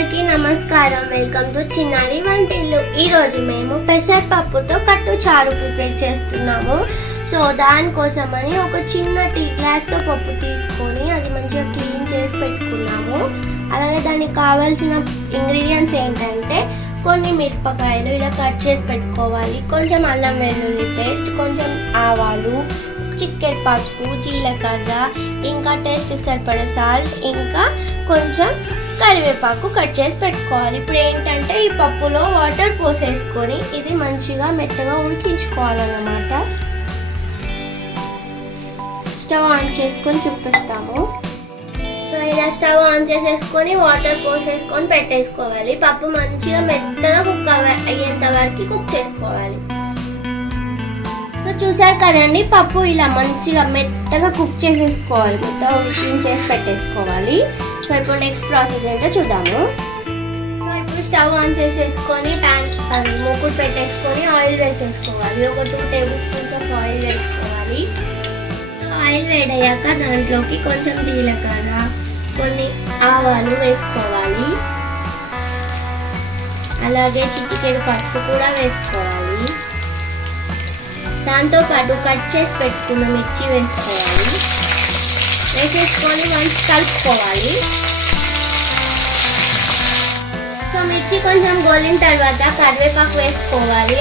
అందరికీ నమస్కారం. Welcome to చిన్నారి వంటిల్లు. ఈరోజు మేము పెసరపప్పుతో కట్టు చారు ప్రిపేర్ చేస్తున్నాము. సో దానికోసమని ఒక చిన్న టీ గ్లాస్తో పప్పు తీసుకొని అది మంచిగా క్లీన్ చేసి పెట్టుకున్నాము. అలాగే దానికి కావాల్సిన ఇంగ్రీడియంట్స్ ఏంటంటే కొన్ని మిరపకాయలు ఇలా కట్ చేసి పెట్టుకోవాలి, కొంచెం అల్లం వెల్లుల్లి పేస్ట్, కొంచెం ఆవాలు, చిటికెడు పసుపు, జీలకర్ర, ఇంకా టేస్ట్కి సరిపడే సాల్ట్, ఇంకా కొంచెం కరివేపాకు కట్ చేసి పెట్టుకోవాలి. ఇప్పుడు ఏంటంటే ఈ పప్పులో వాటర్ పోసేసుకొని ఇది మంచిగా మెత్తగా ఉడికించుకోవాలన్నమాట. స్టవ్ ఆన్ చేసుకొని చూపిస్తాము. సో ఇలా స్టవ్ ఆన్ చేసేసుకొని వాటర్ పోసేసుకొని పెట్టేసుకోవాలి. పప్పు మంచిగా మెత్తగా కుక్ అయ్యేంత వరకు కుక్ చేసుకోవాలి. సో చూసారు కదండి, పప్పు ఇలా మంచిగా మెత్తగా కుక్ చేసేసుకోవాలి, మెత్తగా ఉడికించేసి పెట్టేసుకోవాలి. సో ఇప్పుడు నెక్స్ట్ ప్రాసెస్ ఏంటో చూద్దాము. సో ఇప్పుడు స్టవ్ ఆన్ చేసేసుకొని ప్యాన్ మూకుడు పెట్టేసుకొని ఆయిల్ వేసేసుకోవాలి. ఒక 2 టేబుల్ స్పూన్స్ ఆఫ్ ఆయిల్ వేసుకోవాలి. ఆయిల్ వేడయ్యాక దాంట్లోకి కొంచెం జీలకర్ర, కొన్ని ఆవాలు వేసుకోవాలి. అలాగే చిటికెడు పసుపు కూడా వేసుకోవాలి. దాంతో పాటు కట్ చేసి పెట్టుకున్న మిర్చి వేసుకోవాలి. వేసేసుకొని మంచి కలుపుకోవాలి. సో మిర్చి కొంచెం గోలిన తర్వాత కరివేపాకు వేసుకోవాలి.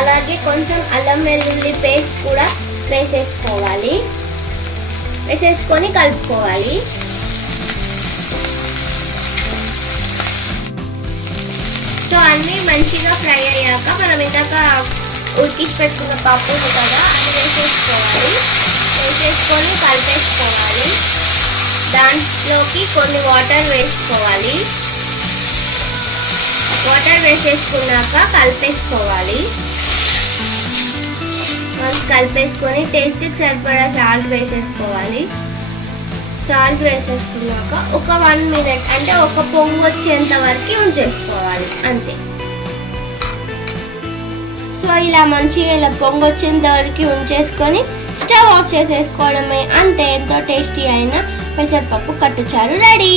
అలాగే కొంచెం అల్లం వెల్లుల్లి పేస్ట్ కూడా వేసేసుకోవాలి. వేసేసుకొని కలుపుకోవాలి. సో అన్నీ మంచిగా ఫ్రై అయ్యాక మనం ఇందాక ఉడికించి పెట్టుకున్న పప్పు ఉంది కదా, అది వేసేసుకోవాలి. వేసేసుకొని కలిపేసుకోవాలి. దాంట్లోకి కొన్ని వాటర్ వేసుకోవాలి. వాటర్ వేసేసుకున్నాక కలిపేసుకోవాలి. కలిపేసుకొని టేస్ట్కి సరిపడా సాల్ట్ వేసేసుకోవాలి. సాల్ట్ వేసేసుకున్నాక ఒక 1 మినిట్ అంటే ఒక పొంగు వచ్చేంత వరకు ఉంచేసుకోవాలి, అంతే. సో ఇలా మంచిగా ఇలా పొంగు వచ్చేంత వరకు ఉంచేసుకొని స్టవ్ ఆఫ్ చేసేసుకోవడమే, అంతే. ఎంతో టేస్టీ అయిన పెసరపప్పు కట్టుచారు రెడీ.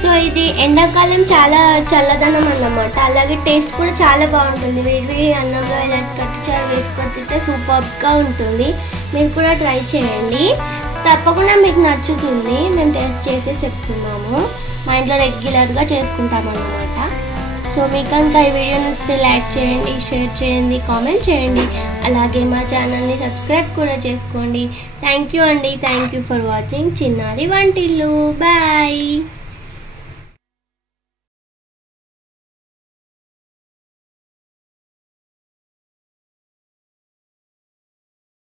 సో ఇది ఎండాకాలం చాలా చల్లదనం అన్నమాట. అలాగే టేస్ట్ కూడా చాలా బాగుంటుంది. వేడి అన్నంలో ఇలా కట్టుచారు వేసుకొని తింటే సూపర్గా ఉంటుంది. మీరు కూడా ట్రై చేయండి, తప్పకుండా మీకు నచ్చుతుంది. మేము టేస్ట్ చేసి చెప్తున్నాము. మా ఇంట్లో రెగ్యులర్గా చేసుకుంటాం అన్నమాట. సో మీకు కనుక ఈ వీడియో నచ్చితే లైక్ చేయండి, షేర్ చేయండి, కామెంట్ చేయండి. అలాగే మా ఛానల్ని సబ్స్క్రైబ్ కూడా చేసుకోండి. థ్యాంక్ యూ అండి. థ్యాంక్ యూ ఫర్ వాచింగ్ చిన్నారి వంటిల్లు. బాయ్.